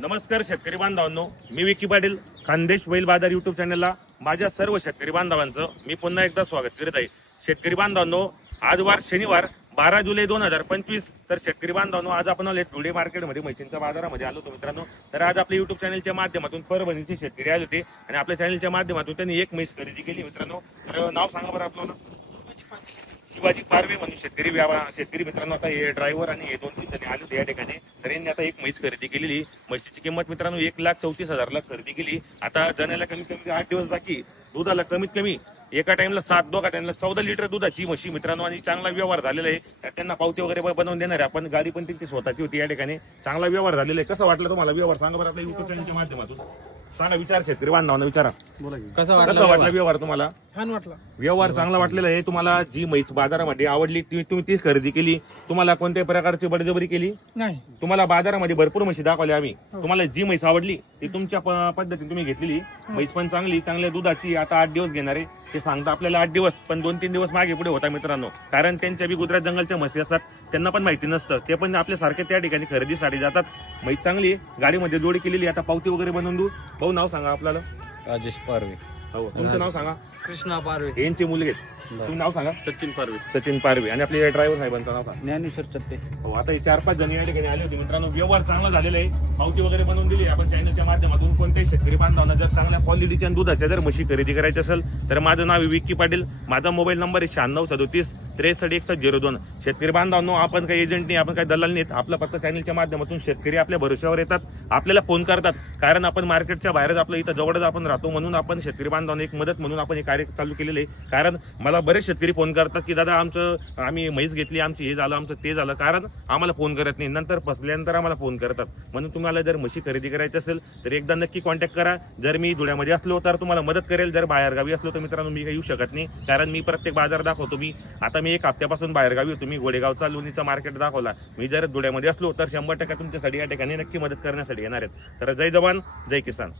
नमस्कार शेतकरी बांधवांनो मी विकी पाटील खानदेश बैल बाजार युट्यूब चॅनलला माझ्या सर्व शेतकरी बांधवांचं मी पुन्हा एकदा स्वागत करीत आहे. शेतकरी बांधवांनो आज वार शनिवार बारा जुलै दोन हजार पंचवीस. तर शेतकरी बांधवांनो आज आपण आले धुळे मार्केटमध्ये म्हशींच्या बाजारामध्ये आलो होतो मित्रांनो. तर आज आपल्या युट्यूब चॅनलच्या माध्यमातून परभणीचे शेतकरी आले होते आणि आपल्या चॅनलच्या माध्यमातून त्यांनी एक म्हैस खरेदी केली मित्रांनो. तर नाव सांगा बरं आपलं. शिवाजी पारवे म्हणून शेतकरी व्यापार शेतकरी मित्रांनो आता हे ड्रायव्हर आणि हे दोन तीन जणी आले होते या ठिकाणी. तर यांनी आता एक म्हैस खरेदी केलेली. म्हशीची किंमत मित्रांनो एक लाख चौतीस हजारला खरेदी केली. आता जणाला कमीत कमी आठ दिवस बाकी. दुधाला कमीत कमी एका टाइमला सात दोघा टाइमला चौदा लिटर दुधाची म्हशी मित्रांनो आणि चांगला व्यवहार झालेला आहे. त्यांना पावती वगैरे बनवून देणार आहे. आपण गाडी पण त्यांची स्वतःची होती या ठिकाणी. चांगला व्यवहार झालेला आहे. कसं वाटलं तुम्हाला व्यवहार? सांगा बरं आपल्या युट्यूब चॅनलच्या माध्यमातून. सांगा विचार शेतकरी बांधवांना विचारा. कसं कसं वाटलं वाटला व्यवहार? तुम्हाला? छान वाटलं. व्यवहार चांगला वाटलेला आहे. तुम्हाला जी म्हैस बाजारामध्ये आवडली ती तुम्ही तीच खरेदी केली. तुम्हाला कोणत्या प्रकारची बळजबरी केली? नाही. तुम्हाला बाजारामध्ये भरपूर म्हशी दाखवल्या आम्ही. तुम्हाला जी म्हैस आवडली ती तुमच्या प- पद्धतीने तुम्ही घेतलेली. म्हैस पण चांगली चांगल्या दुधाची आता आठ दिवस घेणार आहे. ते सांगता आपल्याला आठ दिवस पण दोन तीन दिवस मागे पुढे होता मित्रांनो. कारण त्यांच्या बी गुजरात जंगलच्या म्हशी असतात. त्यांना पण माहिती नसतं. ते पण आपल्यासारखे त्या ठिकाणी खरेदीसाठी जातात. म्हैस चांगली आहे गाडीमध्ये जोडी केलेली आहे. आता पावती वगैरे बनवून देऊ. भाऊ नाव सांगा आपल्याला. राजेश पारवे. हो तुमचं नाव सांगा. कृष्णा पारवे. यांचे मुलगे आहेत. तुम्ही नाव सांगा. सचिन पारवे. सचिन पारवे. आणि आपले ड्रायव्हर साहेबांचं नाव सांगा. ज्ञानेश्वर चत्ते. हो आता हे चार पाच जण या ठिकाणी आले होते. मित्रांनो व्यवहार चांगला झालेला आहे. पावती वगैरे बनवून दिली आहे. आपण चॅनलच्या माध्यमातून कोणत्याही शेतकरी बांधवांना जर चांगल्या क्वालिटीच्या आणि दुधाच्या जर म्हशी खरेदी करायची असेल तर माझं नाव आहे विक्की पाटील. माझा मोबाईल नंबर आहे शहाण्णव सदोतीस त्रेसष्ट एकसष्ट झिरो दोन. शेतकरी बांधवांनो आपण काही एजंट नाही आपण काही दलाल नाहीत. आपलं फक्त चॅनलच्या माध्यमातून शेतकरी आपल्या भरोश्यावर येतात आपल्याला फोन करतात. कारण आपण मार्केटच्या बाहेरच आपलं इथं जवळच आपण राहतो म्हणून आपण शेतकरी बांधवांना एक मदत म्हणून आपण हे कार्य चालू केलेलं आहे. कारण मला बरेच शेतकरी फोन करतात की दादा आमचं आम्ही म्हैस घेतली आमची हे झालं आमचं ते झालं. कारण आम्हाला फोन करत नाही. नंतर फसल्यानंतर आम्हाला फोन करतात. म्हणून तुम्हाला जर म्हशी खरेदी करायची असेल तर एकदा नक्की कॉन्टॅक्ट करा. जर मी धुळ्यामध्ये असलो तर तुम्हाला मदत करेल. जर बाहेरगावी असलो तर मित्रांनो मी काही येऊ शकत नाही. कारण मी प्रत्येक बाजार दाखवतो मी. आता मी एक हप्त्यापासून बाहेरगावी होतो. मी गोडेगावचा लोणीचा मार्केट दाखवला. मी जर धुळ्यामध्ये असलो तर शंभर टक्के तुमच्यासाठी या ठिकाणी नक्की मदत करण्यासाठी येणार आहेत. तर जय जवान जय किसान.